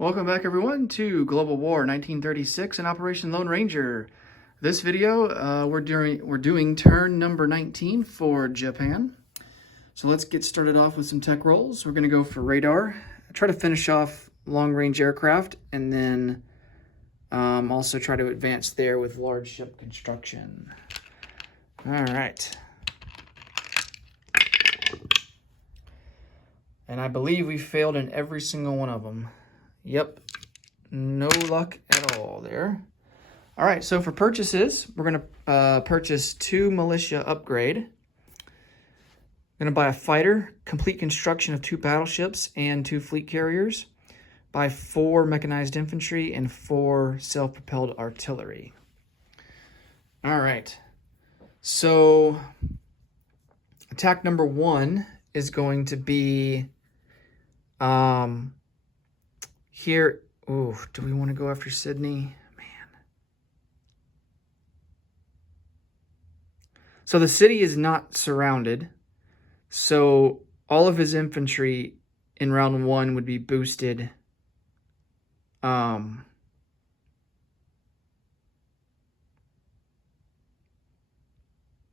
Welcome back everyone to Global War 1936 and Operation Lone Ranger. This video we're doing turn number 19 for Japan. So let's get started off with some tech rolls. We're going to go for radar, try to finish off long-range aircraft, and then also try to advance there with large ship construction. All right. And I believe we failed in every single one of them. Yep, no luck at all there. All right, so for purchases, we're going to purchase 2 militia upgrade. Going to buy a fighter, complete construction of 2 battleships and 2 fleet carriers. Buy 4 mechanized infantry and 4 self-propelled artillery. All right, so attack number 1 is going to be here. Ooh, do we want to go after Sydney? Man. So the city is not surrounded. So all of his infantry in round 1 would be boosted. They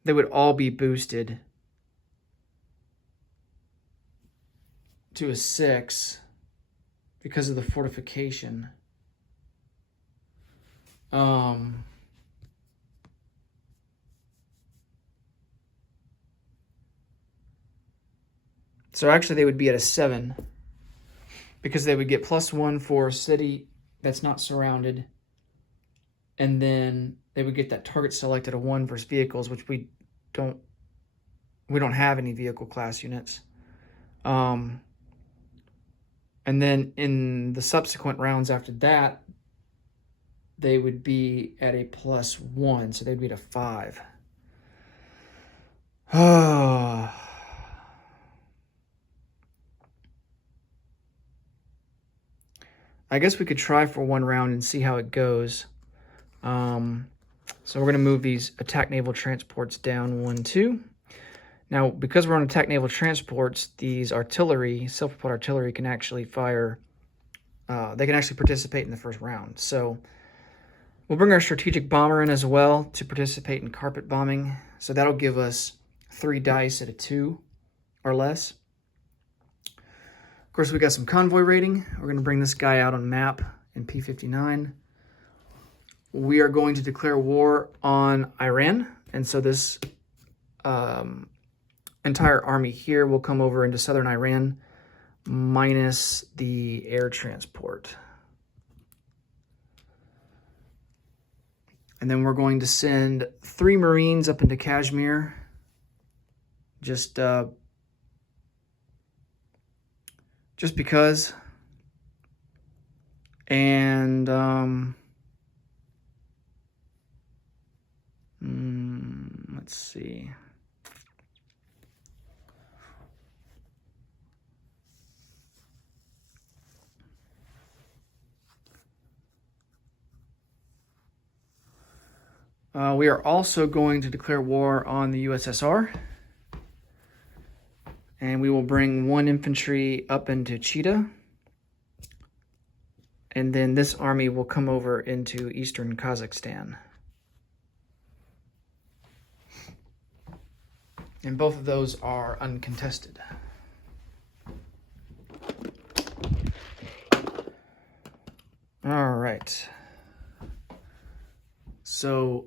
would all be boosted to a 6. Because of the fortification. So actually they would be at a 7 because they would get +1 for a city that's not surrounded, and then they would get that target select at a 1 versus vehicles, which we don't have any vehicle class units. And then in the subsequent rounds after that, they would be at a +1, so they'd be at a 5. I guess we could try for 1 round and see how it goes. So we're going to move these attack naval transports down 1, 2. Now, because we're on attack naval transports, these artillery, self-propelled artillery, can actually fire. They can actually participate in the first round. So we'll bring our strategic bomber in as well to participate in carpet bombing. So that'll give us 3 dice at a 2 or less. Of course, we got some convoy rating. We're going to bring this guy out on map in P59. We are going to declare war on Iran. And so this entire army here will come over into southern Iran, minus the air transport. And then we're going to send 3 Marines up into Kashmir. Just because. And let's see. We are also going to declare war on the USSR. And we will bring 1 infantry up into Chita. And then this army will come over into eastern Kazakhstan. And both of those are uncontested. All right. So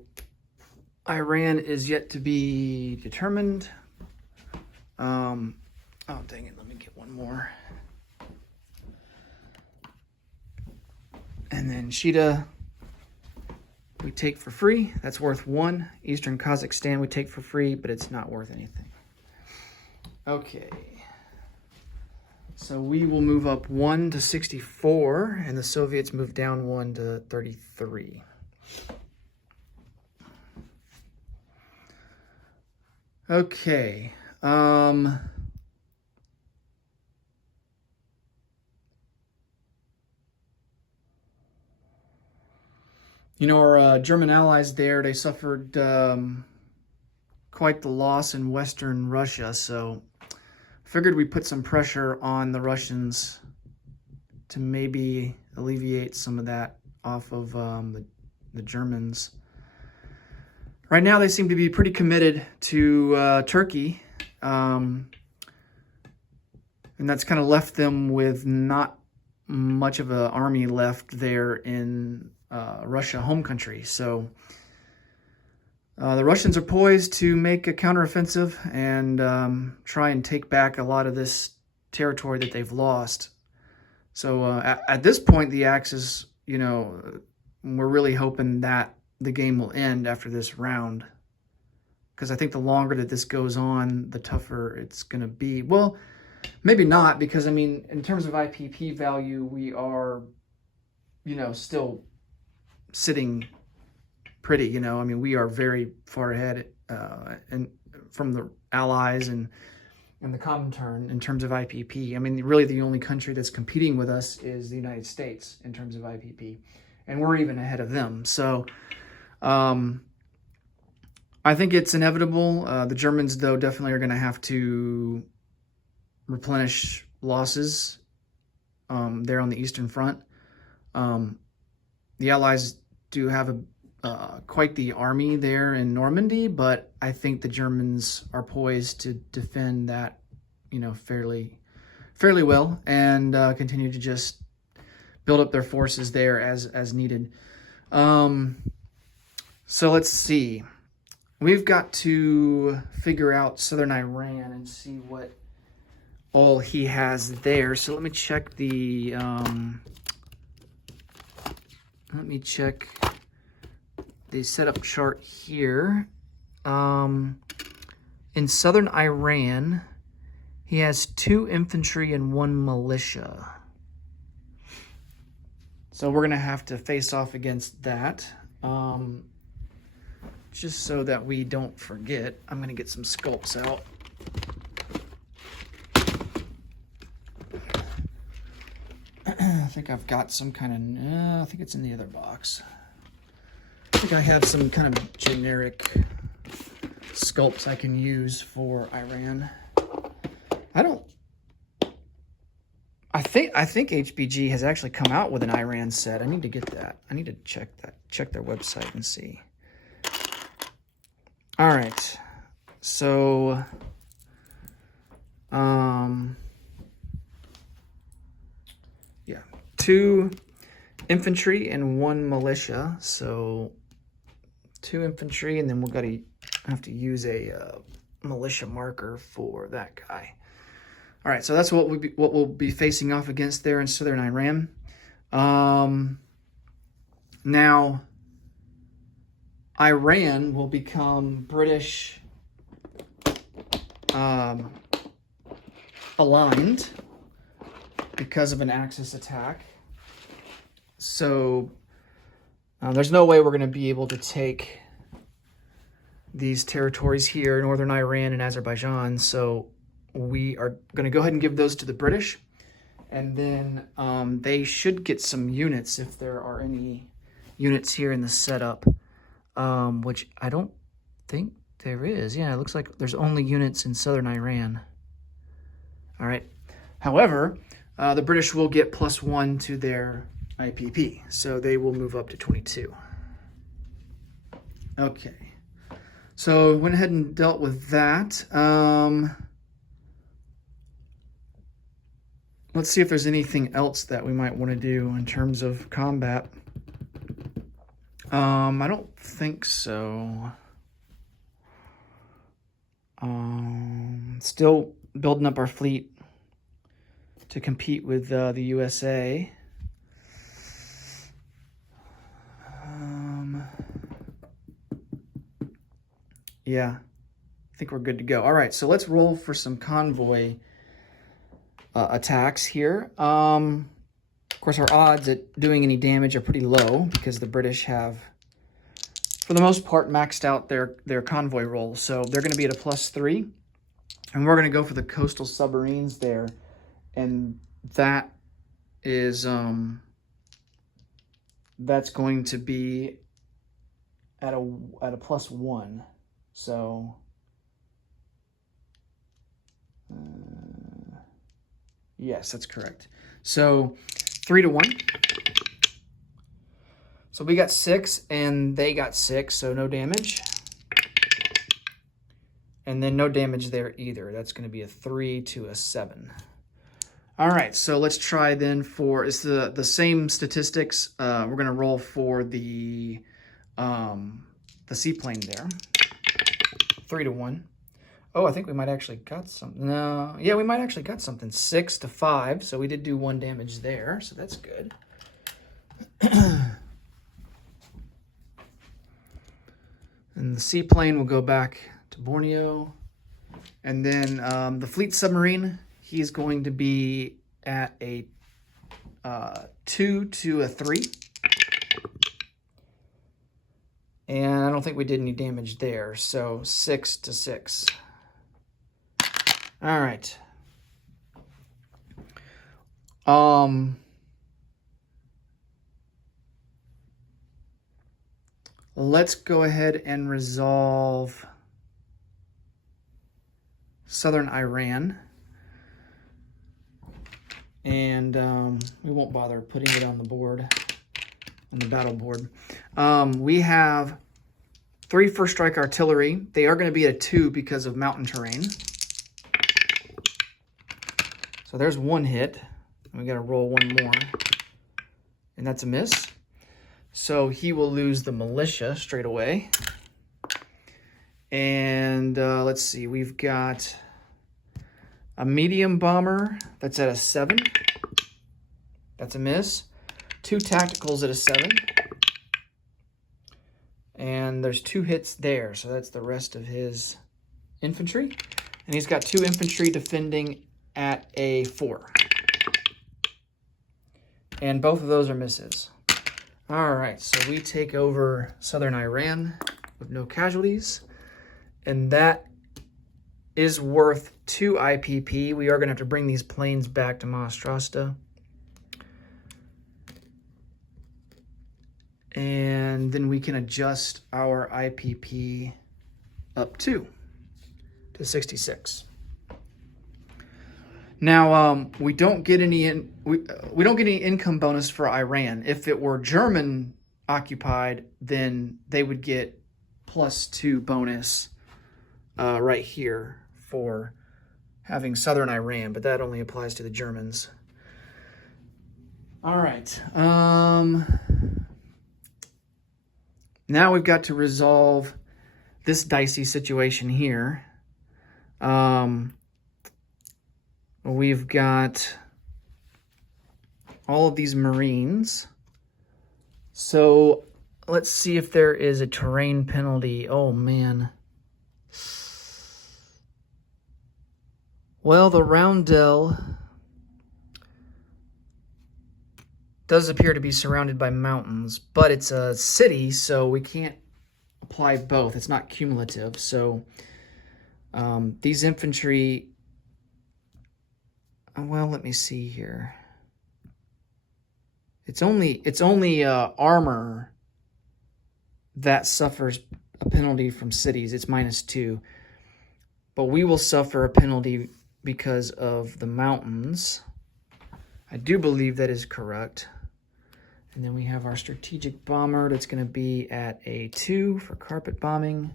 Iran is yet to be determined. Oh, dang it. Let me get one more. And then Chita, we take for free. That's worth 1. Eastern Kazakhstan, we take for free, but it's not worth anything. Okay. So we will move up 1 to 64, and the Soviets move down 1 to 33. Okay. You know, our German allies there, they suffered quite the loss in Western Russia, so figured we put some pressure on the Russians to maybe alleviate some of that off of the Germans. Right now, they seem to be pretty committed to Turkey, and that's kind of left them with not much of an army left there in Russia, home country. So the Russians are poised to make a counteroffensive and try and take back a lot of this territory that they've lost. So at this point, the Axis, you know, we're really hoping that the game will end after this round, because I think the longer that this goes on, the tougher it's going to be. Well, maybe not, because, I mean, in terms of IPP value, we are, you know, still sitting pretty, you know. I mean, we are very far ahead and from the Allies and the Comintern in terms of IPP. I mean, really the only country that's competing with us is the United States in terms of IPP, and we're even ahead of them. So I think it's inevitable. The Germans, though, definitely are going to have to replenish losses there on the Eastern Front. The Allies do have quite the army there in Normandy, but I think the Germans are poised to defend that, you know, fairly well, and continue to just build up their forces there as needed. So let's see. We've got to figure out southern Iran and see what all he has there. So let me check the setup chart here. In southern Iran, he has 2 infantry and 1 militia. So we're going to have to face off against that. Just so that we don't forget, I'm going to get some sculpts out. I think I've got some kind of, I think it's in the other box. I think I have some kind of generic sculpts I can use for Iran. I think HBG has actually come out with an Iran set. I need to get that. I need to check their website and see. All right. So yeah, 2 infantry and 1 militia. So 2 infantry, and then we'll have to use a militia marker for that guy. All right, so that's what we'll be facing off against there in southern Iran. Now, Iran will become British aligned because of an Axis attack. So there's no way we're going to be able to take these territories here, northern Iran and Azerbaijan. So we are going to go ahead and give those to the British. And then they should get some units, if there are any units here in the setup, which I don't think there is. Yeah, it looks like there's only units in southern Iran. All right. However, the British will get +1 to their IPP, so they will move up to 22. Okay. So went ahead and dealt with that. Let's see if there's anything else that we might want to do in terms of combat. I don't think so. Still building up our fleet to compete with the USA. Yeah, I think we're good to go. All right, so let's roll for some convoy attacks here. Of course, our odds at doing any damage are pretty low because the British have, for the most part, maxed out their convoy roll. So they're going to be at a +3. And we're going to go for the coastal submarines there. And that is, that's going to be at a +1. So, yes, that's correct. So 3-1. So we got 6 and they got 6, so no damage. And then no damage there either. That's going to be a 3 to a 7. All right, so let's try then for, it's the same statistics. We're going to roll for the seaplane there. 3-1. Oh, I think we might actually got something. No, yeah, we might actually got something. 6 to 5, so we did do 1 damage there, so that's good. And the seaplane will go back to Borneo. And then the fleet submarine, he's going to be at a 2 to a 3. And I don't think we did any damage there, so 6 to 6. All right. Let's go ahead and resolve Southern Iran. And we won't bother putting it on the board, on the battle board. We have 3 first strike artillery. They are going to be at a 2 because of mountain terrain. So there's 1 hit. We got to roll 1 more. And that's a miss. So he will lose the militia straight away. And let's see, we've got a medium bomber that's at a 7. That's a miss. 2 tacticals at a 7. And there's 2 hits there, so that's the rest of his infantry. And he's got 2 infantry defending at a 4. And both of those are misses. All right, so we take over Southern Iran with no casualties. And that is worth 2 IPP. We are going to have to bring these planes back to Maharashtra. And then we can adjust our IPP up to 66. Now we don't get any we don't get any income bonus for Iran. If it were German occupied, then they would get +2 bonus right here for having Southern Iran, but that only applies to the Germans. All right. Now we've got to resolve this dicey situation here. We've got all of these Marines. So let's see if there is a terrain penalty. Oh, man. Well, the Roundel does appear to be surrounded by mountains, but it's a city, so we can't apply both. It's not cumulative. So these infantry, well, let me see here. It's only armor that suffers a penalty from cities. It's -2, but we will suffer a penalty because of the mountains. I do believe that is correct. And then we have our strategic bomber that's going to be at a 2 for carpet bombing.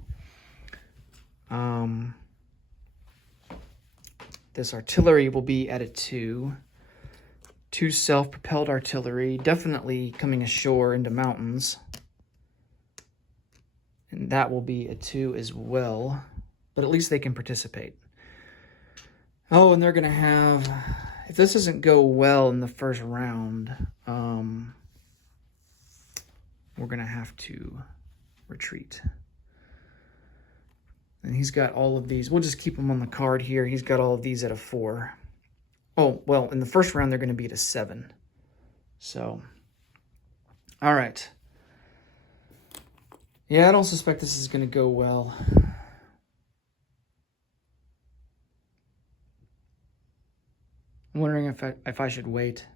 This artillery will be at a 2. 2 self-propelled artillery, definitely coming ashore into mountains. And that will be a 2 as well. But at least they can participate. Oh, and they're going to have, if this doesn't go well in the first round, we're going to have to retreat. And he's got all of these. We'll just keep them on the card here. He's got all of these at a 4. Oh, well, in the first round, they're going to be at a 7. So, all right. Yeah, I don't suspect this is going to go well. I'm wondering if I should wait.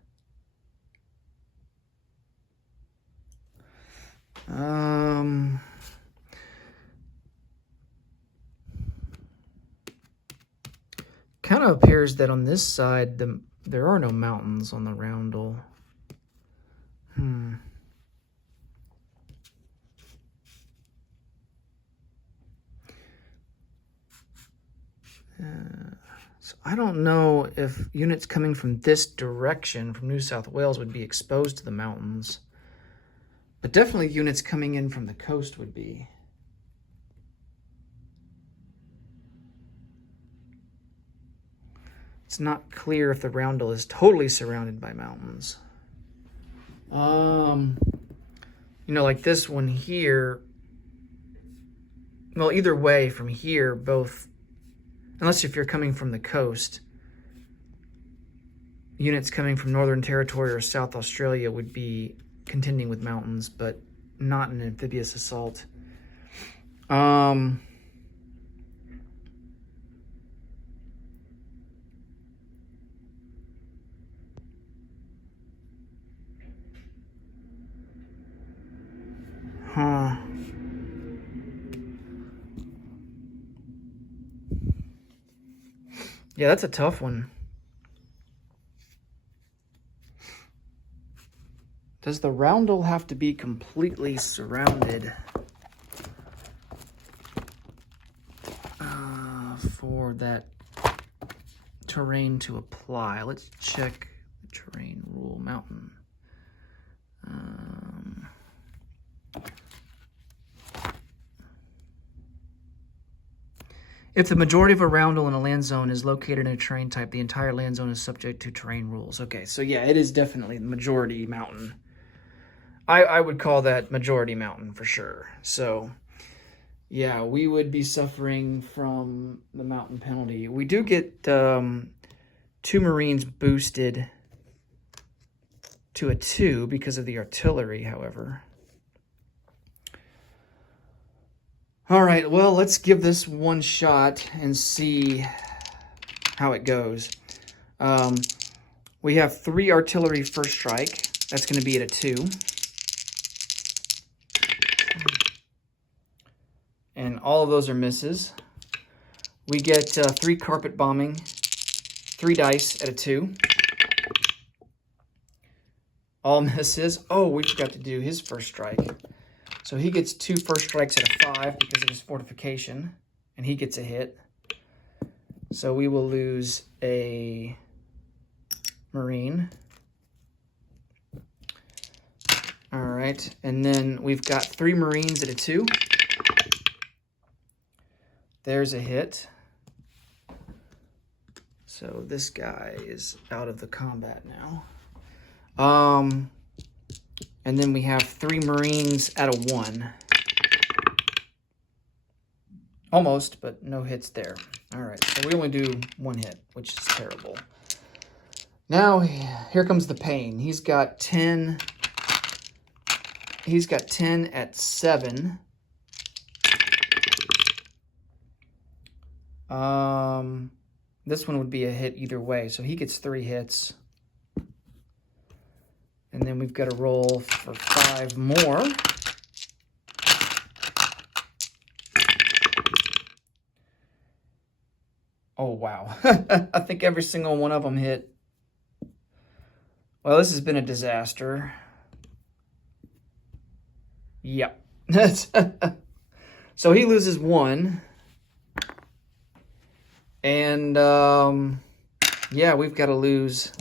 Kind of appears that on this side, there are no mountains on the Roundel. So I don't know if units coming from this direction, from New South Wales, would be exposed to the mountains. But definitely units coming in from the coast would be. It's not clear if the roundel is totally surrounded by mountains. You know, like this one here. Well, either way, from here, both, unless if you're coming from the coast, units coming from Northern Territory or South Australia would be contending with mountains, but not an amphibious assault. Huh. Yeah, that's a tough one. Does the roundel have to be completely surrounded for that terrain to apply? Let's check the terrain rule mountain. If the majority of a roundel in a land zone is located in a terrain type, the entire land zone is subject to terrain rules. Okay, so yeah, it is definitely the majority mountain. I would call that majority mountain for sure. So yeah, we would be suffering from the mountain penalty. We do get 2 Marines boosted to a 2 because of the artillery, however. All right, well, let's give this one shot and see how it goes. We have 3 artillery first strike. That's going to be at a 2. And all of those are misses. We get 3 carpet bombing, 3 dice at a 2. All misses. Oh, we forgot to do his first strike. So he gets 2 first strikes at a 5 because of his fortification, and he gets a hit. So we will lose a Marine. All right, and then we've got 3 Marines at a 2. There's a hit. So this guy is out of the combat now. And then we have 3 Marines at a 1. Almost, but no hits there. All right, so we only do 1 hit, which is terrible. Now, here comes the pain. He's got 10. He's got 10 at 7. This one would be a hit either way, so he gets 3 hits. And then we've got to roll for 5 more. Oh, wow. I think every single one of them hit. Well, this has been a disaster. Yep. So he loses 1. And, yeah, we've got to lose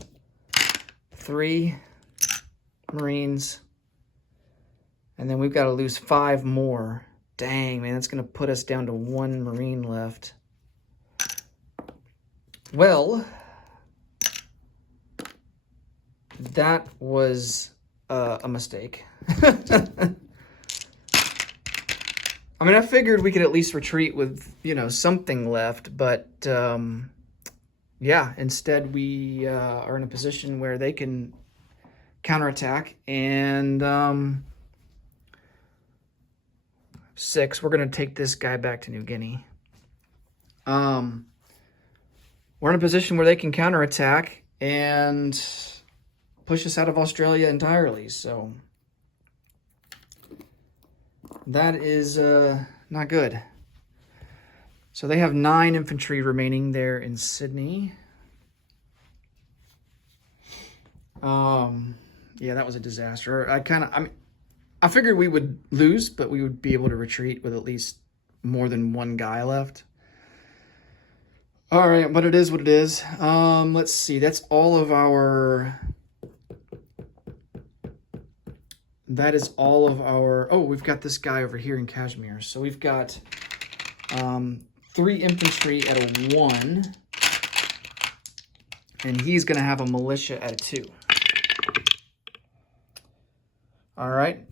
3 Marines. And then we've got to lose 5 more. Dang, man, that's going to put us down to 1 Marine left. Well, that was a mistake. I mean, I figured we could at least retreat with, you know, something left, but yeah, instead we are in a position where they can counterattack, and 6, we're going to take this guy back to New Guinea. We're in a position where they can counterattack and push us out of Australia entirely, so that is not good. So they have 9 infantry remaining there in Sydney. Yeah, that was a disaster. I figured we would lose, but we would be able to retreat with at least more than 1 guy left. All right, but it is what it is. Let's see. That's all of our... That is all of our... Oh, we've got this guy over here in Kashmir. So we've got 3 infantry at a 1. And he's going to have a militia at a 2. All right.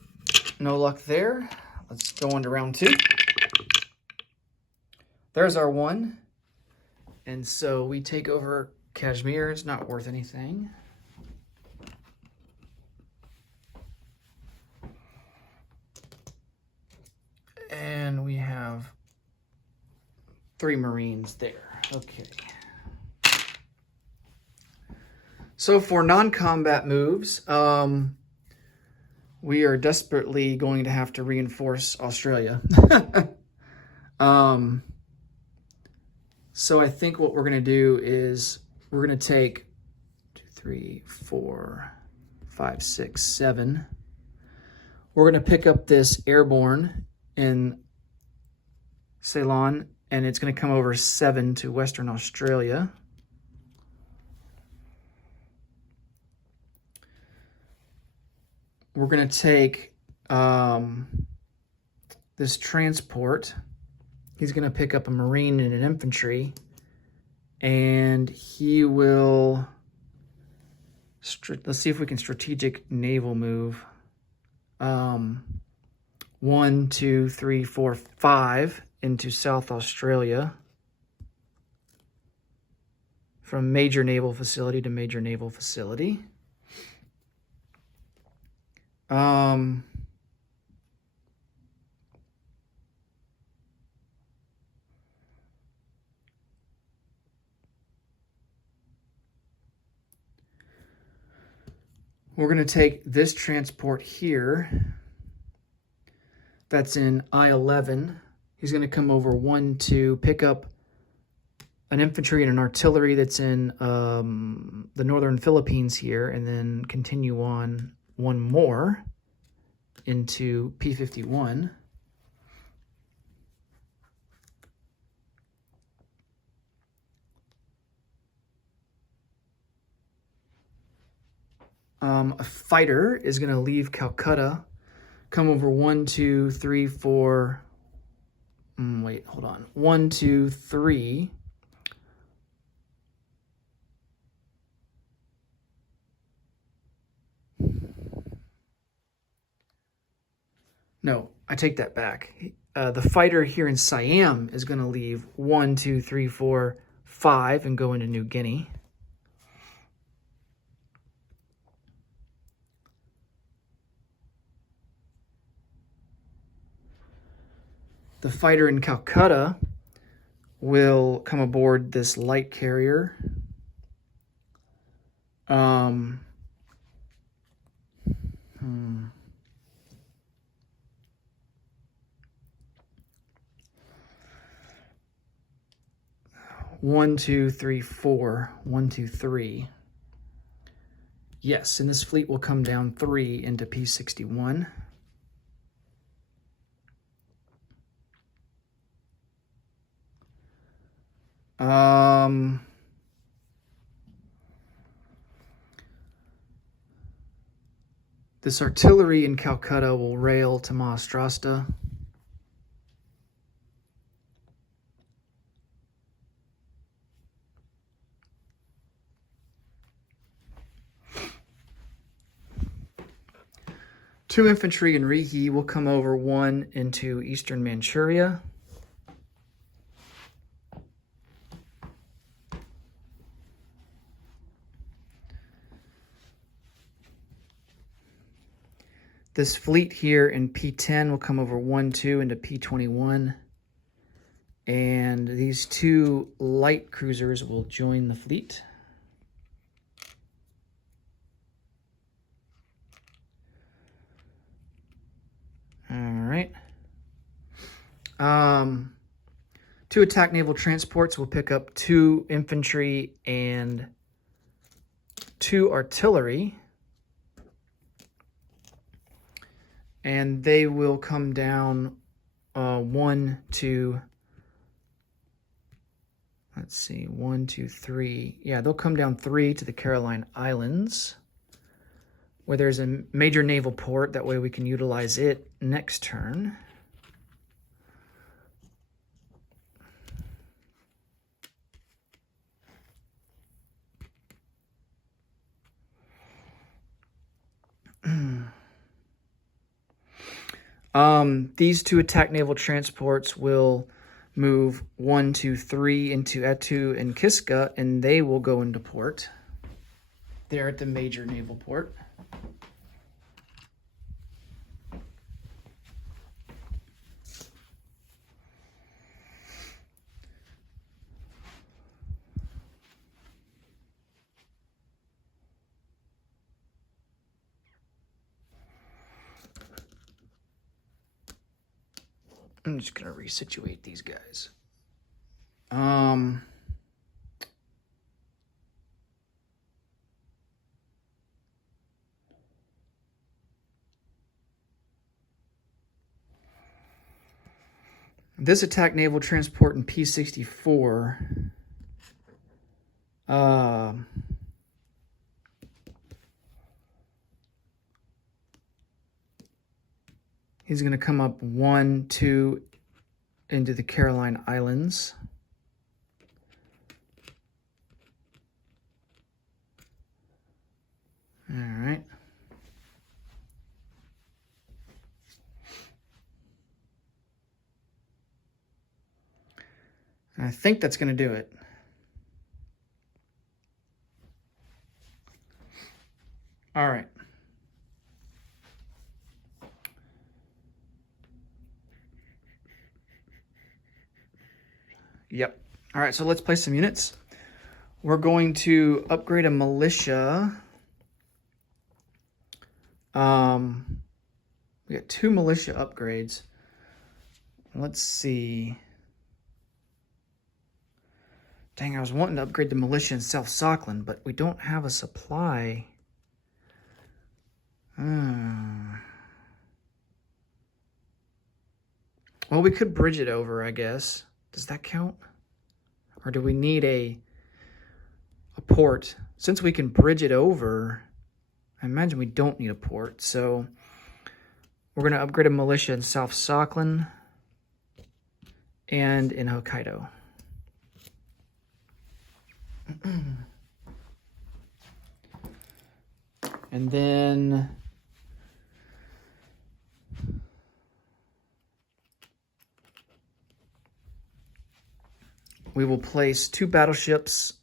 No luck there. Let's go on to round 2. There's our 1. And so we take over Kashmir. It's not worth anything. And we have 3 Marines there. Okay. So for non-combat moves, we are desperately going to have to reinforce Australia. So I think what we're going to do is we're going to take 2, 3, 4, 5, 6, 7. We're going to pick up this airborne in Ceylon, and it's going to come over 7 to Western Australia. We're going to take this transport. He's going to pick up a Marine and an infantry, and he will... Let's see if we can strategic naval move. 1, 2, 3, 4, 5 into South Australia. From major naval facility to major naval facility. We're going to take this transport here. That's in I-11. He's going to come over 1 to pick up an infantry and an artillery that's in the northern Philippines here, and then continue on 1 more into P-51. A fighter is going to leave Calcutta, come over 1, 2, 3, 4. Wait, hold on. 1, 2, 3. No, I take that back. The fighter here in Siam is going to leave 1, 2, 3, 4, 5 and go into New Guinea. The fighter in Calcutta will come aboard this light carrier. 1, 2, 3, 4. 1, 2, 3. Yes, and this fleet will come down 3 into P-61. This artillery in Calcutta will rail to Maharashtra. Two infantry in Rihi will come over 1 into eastern Manchuria. This fleet here in P10 will come over 1, 2 into P21. And these 2 light cruisers will join the fleet. All right. 2 attack naval transports will pick up 2 infantry and 2 artillery. And they will come down 1 to, let's see, 1, 2, 3. Yeah, they'll come down 3 to the Caroline Islands, where there's a major naval port. That way we can utilize it next turn. These 2 attack naval transports will move 1, 2, 3 into Etu and Kiska, and they will go into port. They're at the major naval port. I'm just gonna resituate these guys. This attack naval transport in P-64, he's going to come up 1, 2 into the Caroline Islands. All right. And I think that's going to do it. All right. Yep. All right, so let's place some units. We're going to upgrade a militia. We got 2 militia upgrades. Let's see. Dang, I was wanting to upgrade the militia in South Sockland, but we don't have a supply. Well, we could bridge it over, I guess. Does that count? Or do we need a port? Since we can bridge it over, I imagine we don't need a port. So we're going to upgrade a militia in South Sockland and in Hokkaido. And then we will place 2 battleships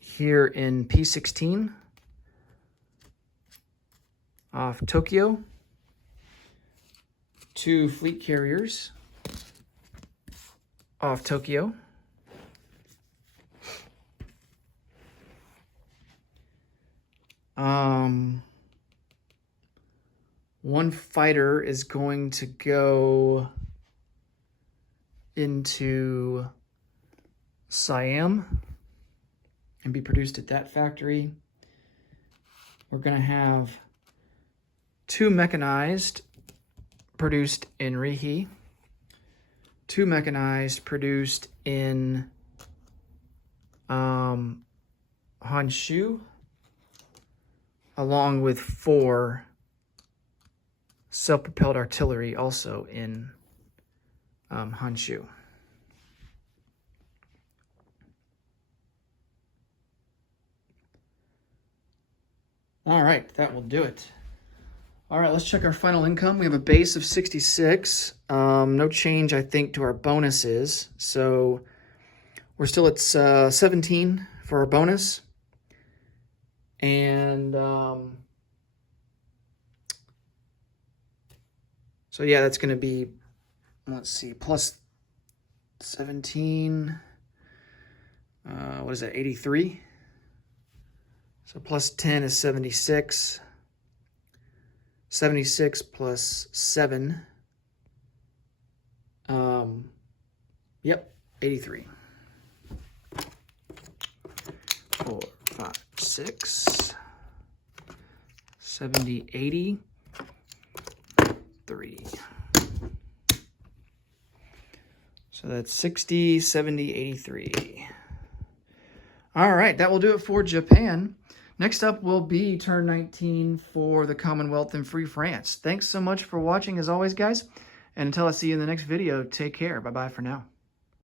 here in P-16 off Tokyo, 2 fleet carriers off Tokyo, one fighter is going to go into Siam and be produced at that factory. We're going to have 2 mechanized produced in Rihi, 2 mechanized produced in Honshu, along with 4 self-propelled artillery also in Honshu. All right, that will do it. All right, let's check our final income. We have a base of 66. No change, I think, to our bonuses. So we're still at 17 for our bonus. And so yeah, that's going to be, let's see, plus 17. What is that, 83? So plus 10 is 76. 76 plus 7. Yep, 83. 4, 5, 6. 70, 80. 3. So that's 60, 70, 83. All right, that will do it for Japan. Next up will be turn 19 for the Commonwealth and Free France. Thanks so much for watching as always, guys. And until I see you in the next video, take care. Bye-bye for now.